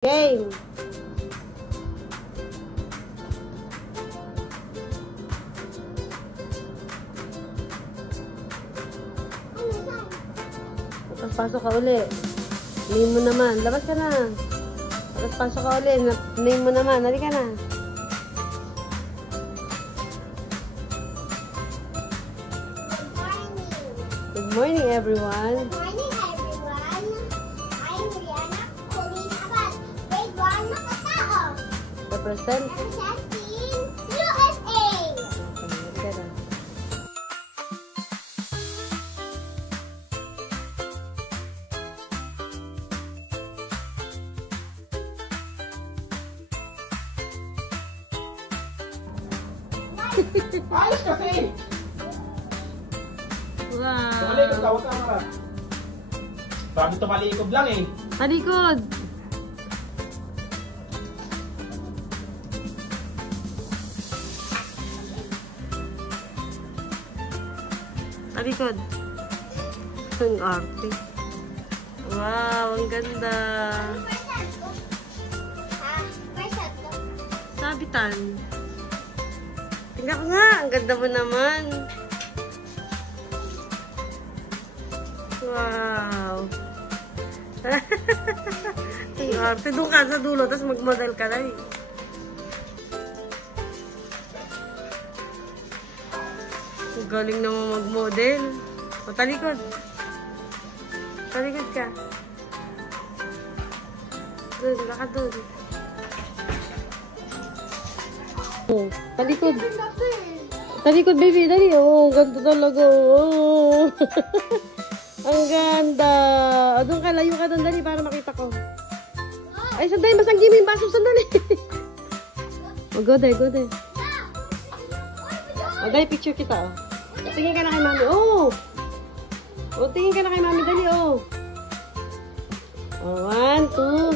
Game. Pasok ka uli. Name mo naman. Labas ka na. Pasok ka uli. Name mo naman. Halika na. Good morning, everyone. Good morning, everyone. I'm Rihanna Colleen Abad. Grade 1 na katao. Representing USA. Halika na. Ayos kasi! Wow. Tumalikod ka, huwag kamera. Sabi tumalikod lang eh. Talikod. Talikod. Ang arte. Wow, ang ganda. Sabitan. Tingnan ko nga, ang ganda mo naman. Wow. Ang arte. Doon ka sa dulo, tapos mag-model ka na eh. Ang galing naman mag-model. O, talikod. Talikod ka. Doon, baka doon. Oh, talikod. Talikod, baby. Dali. Oh, ganda talaga. Oh. Ang ganda. O, doon ka. Layo ka doon. Dali, para makita ko. Ay, sandali. Masanggi mo yung baso. Sandali. Oh, go there. Go there. O, dali. Picture kita. Oh. Tingin ka na kay mami. Oh. O, tingin ka na kay mami. Dali. Oh. Oh, 1, 2.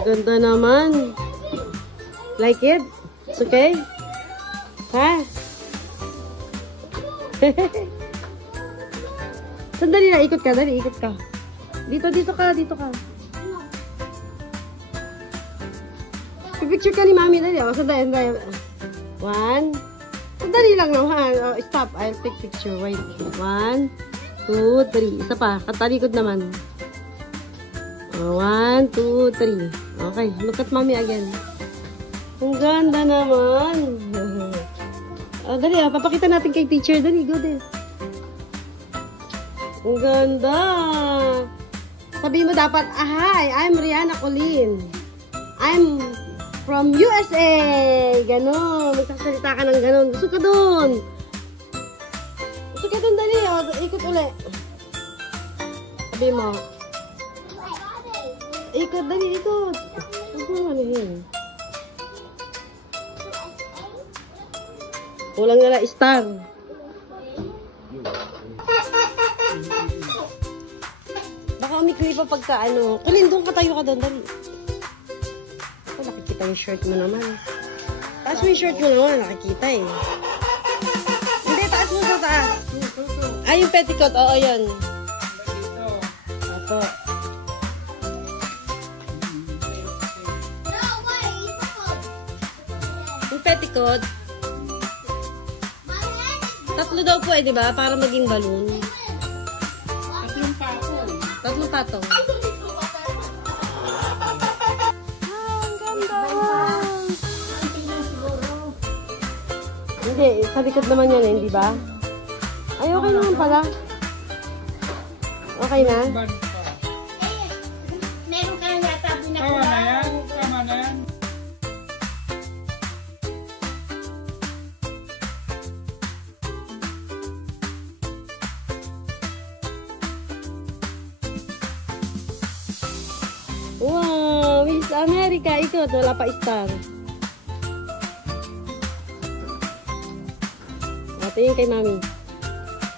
Ang ganda naman. Like it? It's okay? Ha? Sandali na, ikot ka. Dali, ikot ka. Dito ka. Pipicture ka ni mami. Dali, oh. Sandali. 1. Sandali lang naman. Oh, stop. I'll take picture. Wait. 1, 2, 3. Isa pa. Katalikod naman. Oh, 1, 2, 3. Okay. Look at mommy again. Ang ganda naman. Oh, dali, papakita natin kay teacher. Dali, go there. Ang ganda. Sabi mo dapat, hi, I'm Rihanna Colleen. I'm from USA. Ganon. Magsasalita ka ng ganon. Gusto ka dun. Dali. Oh, ikot ulit. Sabi mo. Ikot, dali, ikot. Huwag mo manihin. Kulang nila star. Baka umikli pa pagka ano. Kulin, doon ka tayo ka doon. Dali. Ako nakikita yung shirt mo naman. Taas mo yung shirt mo naman. Nakikita eh. Hindi, taas mo sa taas. Ay, yung petticoat. Oo, yun. Opo. Yung petticoat. Tatlo daw po eh, di ba? Para maging balloon. Tatlong patong. Ang ganda! Hindi, sa likod naman yan eh, di ba? Ay, okay naman pala. Okay na? Meron ka na yata binakulang. Tama na yan. Wow! Miss America! Ikot, wala pa star. Tingin kay mami.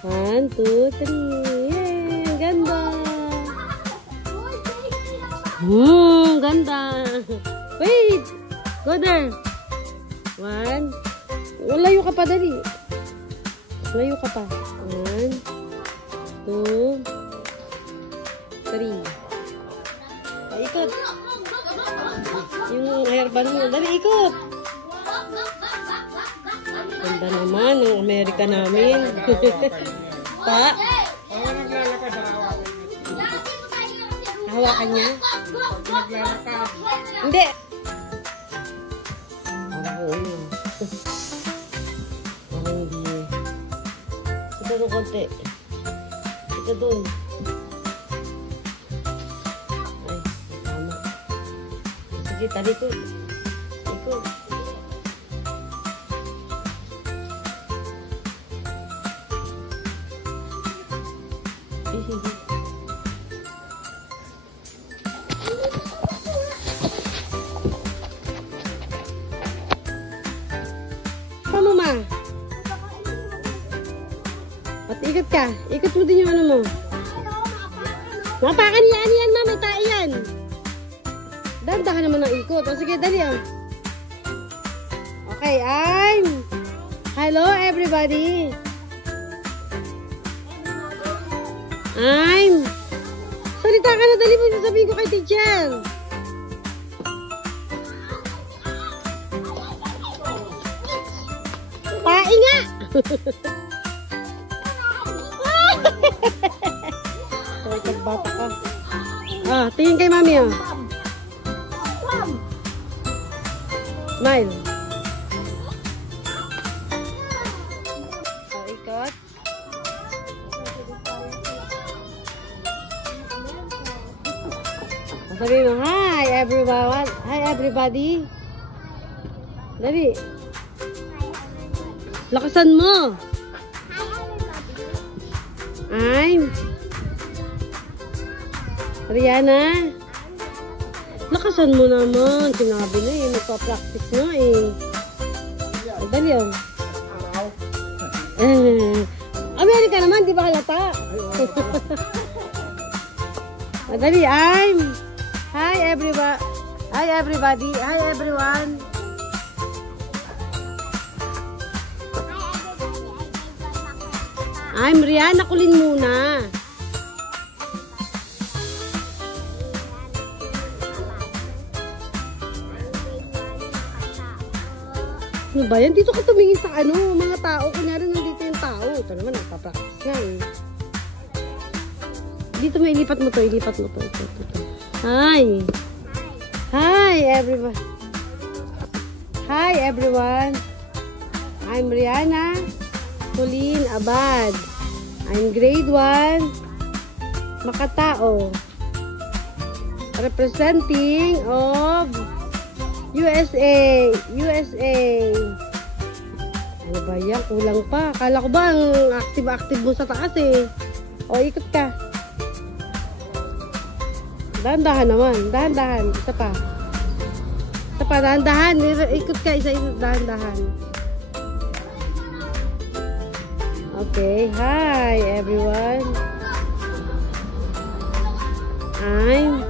1, 2, 3. Yay! Ang ganda! Ganda! Wait! Go there! 1. Layo ka pa, dali. Layo ka pa. 1, 2, 3. Ikot. Yung hairband mo. Dali, ikot. Ganda naman ng Amerika namin. Pa? Oo, naglalakad sa hawakan. Hawakan niya? Naglalakad. Hindi. Oo, yun. Parang hindi. Ito doon konti. Ito doon. Ay, tama. Sige, talikod. Ikot. Sige. Paano ma? At ikot ka. Ikot mo din yung ano mo. Mapakan yan ma. May tae yan. Dandahan naman ng ikot. O sige, dali oh. Okay, hello everybody. Salita ka na, dali mo sasabihin ko kay teacher. Tae nga! Ay, pagbata ka. Tingin kay mami oh. Smile. Ikot. Sabi mo, hi everyone. Hi everybody. Dali. Lakasan mo. I'm Rihanna. Lakasan mo naman. Sinabi na eh. Nagpa-practice na eh. Dali oh. Amerika naman, di ba halata? Dali, hi everybody. Hi everybody. Hi everyone. I'm Rihanna Kulin muna. Ano ba yan? Dito ka tumingin sa mga tao. Kunyari nandito yung tao. Ito naman, nagpa-practice nga eh. Dito mo, ilipat mo to. Ito. Hi. Hi everyone. Hi everyone. I'm Rihanna Kulin Abad. I'm grade 1 Makatao. Representing of USA. Ano ba yan? Kulang pa. Akala ko ba ang active mo sa taas eh. O, ikot ka. Dahan-dahan naman. Dahan-dahan. Isa pa. Dahan-dahan. Ikot ka. Isa-isa. Dahan-dahan. Okay. Hi, everyone. I'm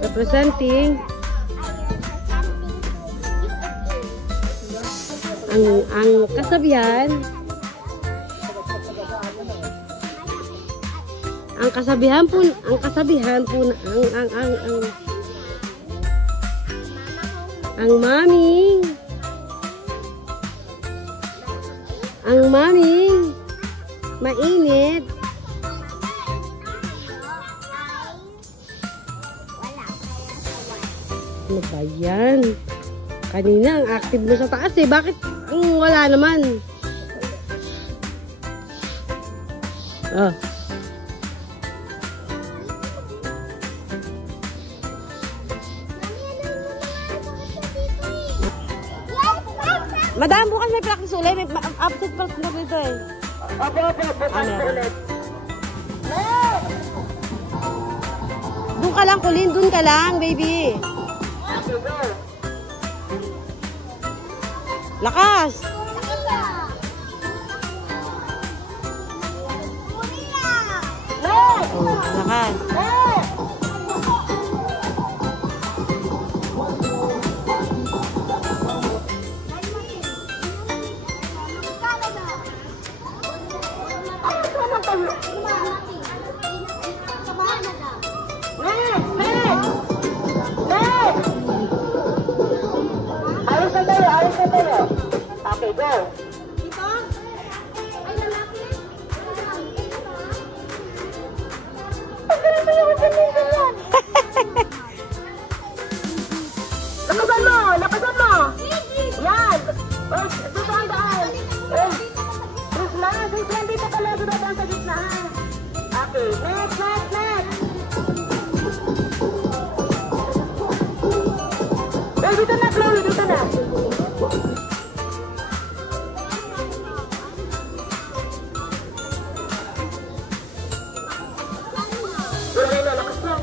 representing ang kasabihan ang maming mainit ano ba yan? Kanina ang active mo sa taas eh. Bakit ang wala naman? Madam, bukas may practice ulit. May absent practice na dito eh. Doon ka lang, Kulin. Doon ka lang, baby. Lakas! Lakas! go. Dito? Ay, lalaki? Lakasan mo! Lakasan mo! Yan! Oh, dito ang daan. Ruslan, dito ka lang. Dito sa gitna. Okay, next. Dito na, Chloe, dito na. Lakas na.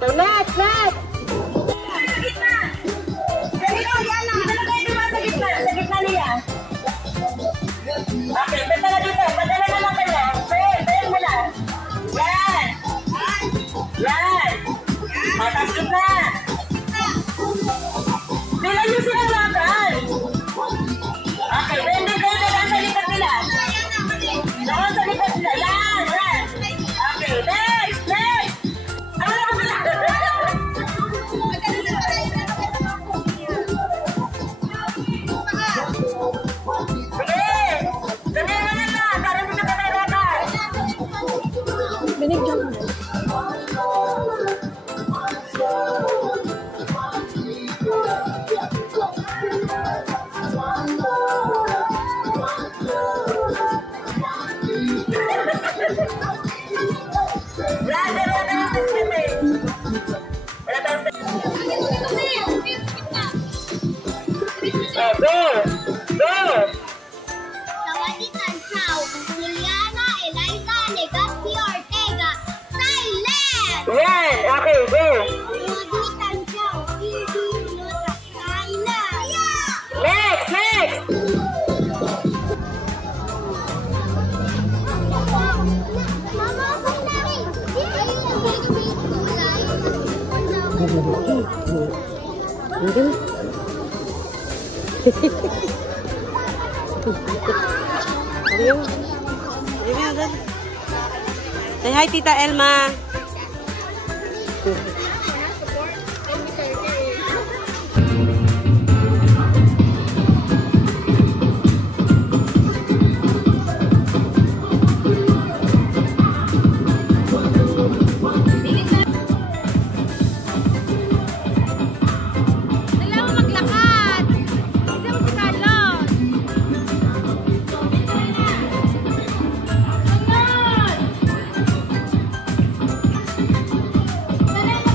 Okay, next. Sa gitna niya. Okay, basta na dito. Padala na lang kanya. Fail mo na. Yan. Matas gitna. Bilan nyo silang lakad. Okay, hindi kayo doon sa likod nila. Doon sa likod nila. Yan. Okay, next. Ano na ba sila? Sawadikan Chow, Juliana Eliza Legaspi Ortega, Thailand! Yan, okay, go. Sawadikan Chow, Hindi Nusa, Thailand! Next. Mama, ako na rin! Say hi, Tita Elma. Tara na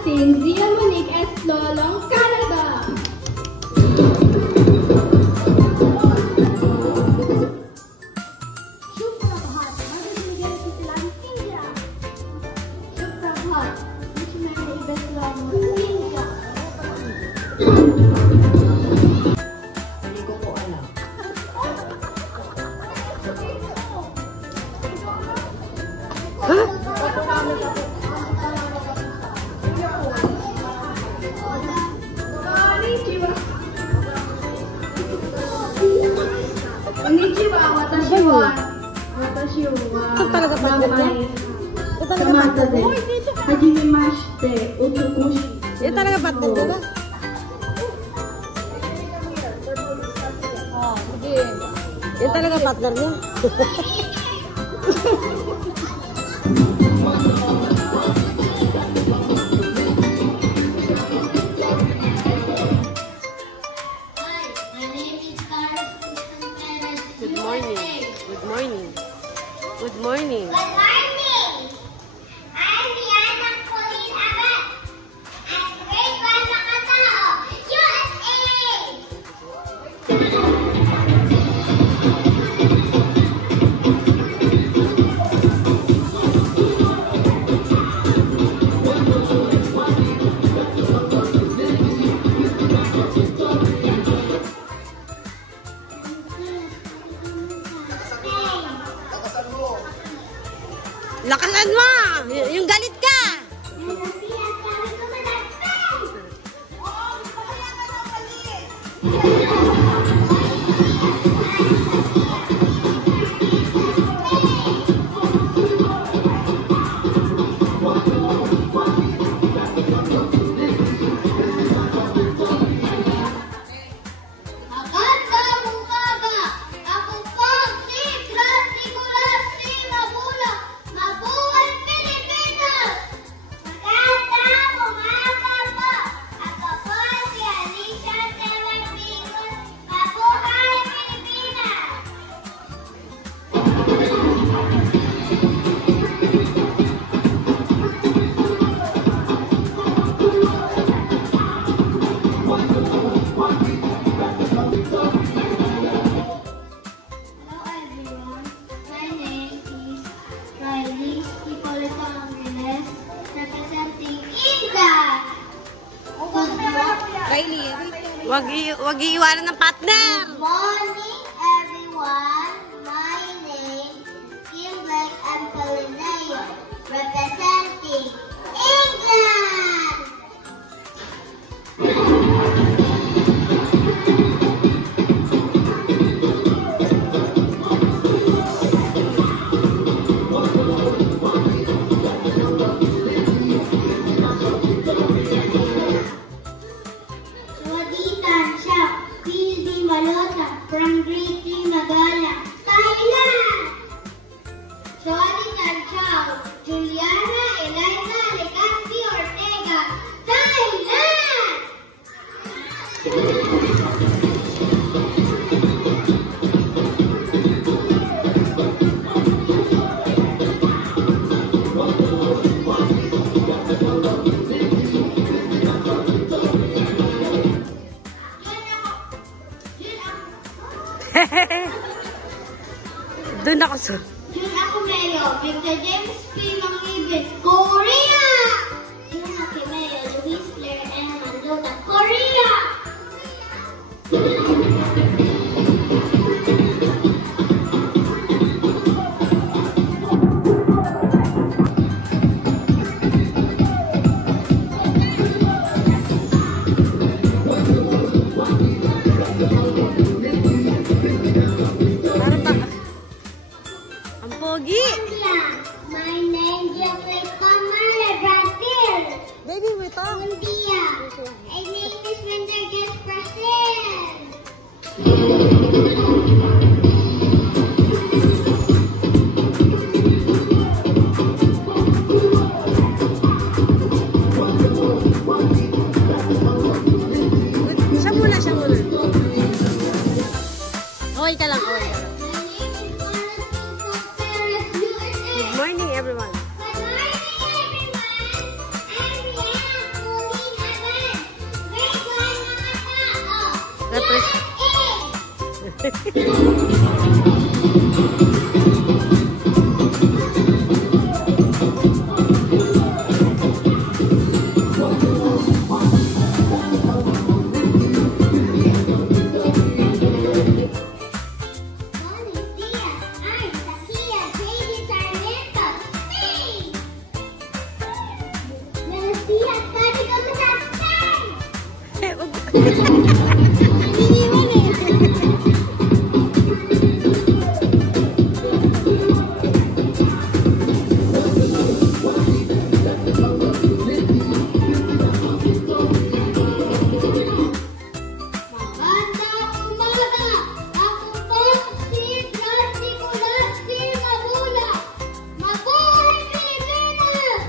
Team Zia Monique S. Lolong, Canada. Suprabhat, Mother University Land, India. Suprabhat, Missionary Ibet Lomor, India. Hindi ko po alam. Ha? Konnichiwa, watashi wa. Watashi wa. Ito talaga partner niya? Ito talaga Samata partner de. niya? Hajimemashite, Utsukushi. Ito talaga partner niya ba? Ito talaga partner niya? Good morning. Good morning. Good morning. Good morning! I'm Diana Colleen Abad. I'm grade 1 na katao, USA! Lakasan mo! Yung galit ka! Magandang umaga! Ako po si Grassi Curassi Mabula, Mabuhay Pilipinas! Magandang umaga po! Ako po si Alicia Temartigos, Mabuhay Pilipinas! Hello everyone, my name is Riley Hipolito Angeles, representing England. Riley, wag iiwanan ng partner! Good morning everyone, my name is Kimberly Apolineo, representing England. Swaditan siya, Pildi Malota, from Grade 3 Magala, Thailand. Swaditan siya, Juliana Eliza Legazpi Ortega, Thailand. Doon ako sa... Jun Acumeo, Victor James P. Mangibit, Korea. Jun Acumeo, Luis Claire M. Mandota, Korea. Parang ba... Buenos días, I'm Takia Katie Sarmiento. Hey! Buenos días, Kari, kamusta? Hey! Naniniwan eh. Magandang umaga! Ako po si Drastic Mabula. Mabuhay Pilipinas!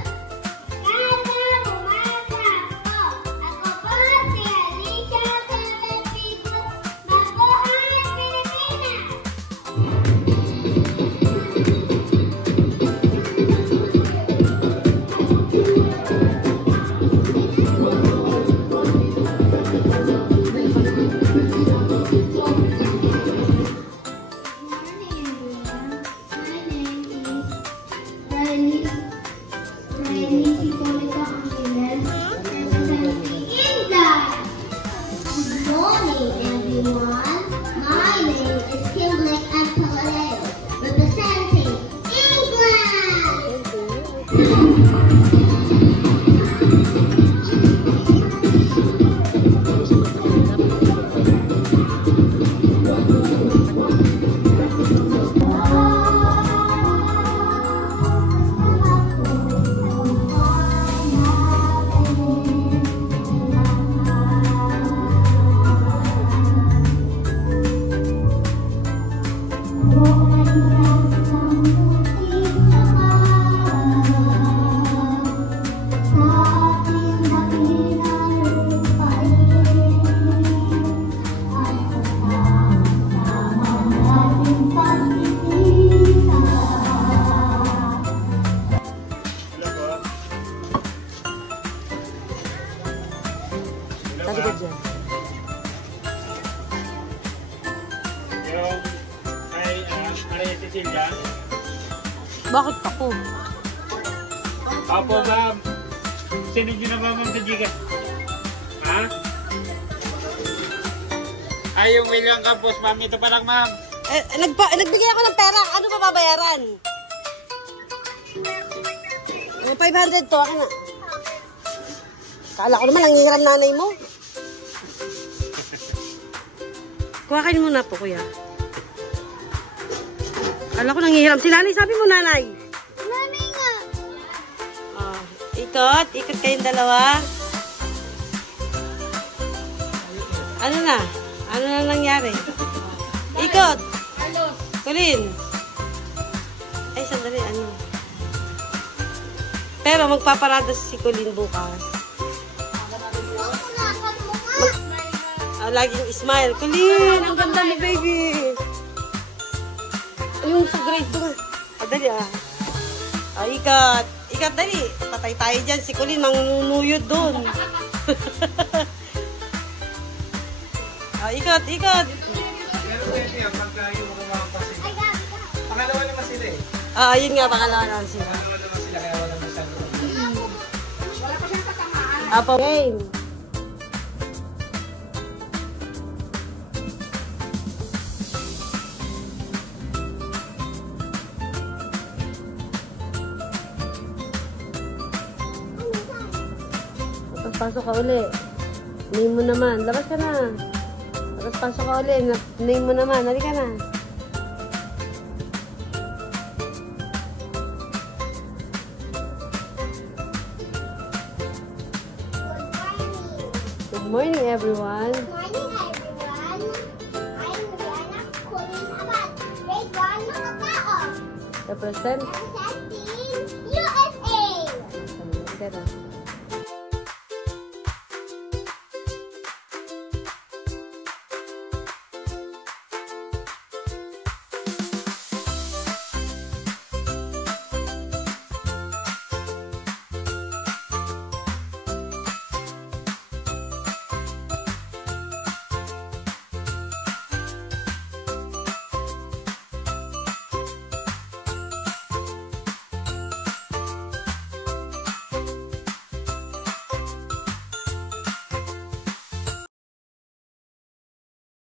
Magandang umaga po! Ako po si Alicia Calentito. Mabuhay Pilipinas! Morning, everyone. My name is Riley Hipolito Angeles, representing India. Good morning, everyone. My name is Kimberly Antoinette, representing England. Talikod dyan. Yung Maria Cecilia. Bakit ako? Opo, ma'am. Sinid nyo na ba, ma'am, sa Gcash? Ha? Ay, yung William Campos, ma'am. Ito pa lang, ma'am. Nagbigay ako ng pera. Ano pa babayaran? 500 to. Akin na. Kala ko naman, nangingiram nanay mo. Kuha kayo muna po, kuya. Kala ko nangingiram. Si nanay, sabi mo, nanay. Nanay nga. Oh, ikot. Ikot kayong dalawa. Ano na? Ano na nangyari? Ikot. Kulin. Ay, sandali. Ano? Pero magpaparada si Kulin bukas. Laging smile. Kulin, ang ganda mo, baby. Yung sa grade ko nga. Dali ah. Ikat. Ikat, dali. Patay tayo dyan. Si Kulin, mangunuyod doon. Ikat, ikat. Pangalawa naman sila eh. Yun nga, pangalawa naman sila. Pangalawa naman sila, kaya wala masyadong. Apo, game. Pasok ka uli. Name mo naman. Labas ka na. Tapos pasok ka uli. Name mo naman. Halika na. Good morning, everyone. Good morning, everyone. I'm Rihanna Kulin Abad, grade 1 mga tao. Represent. Representing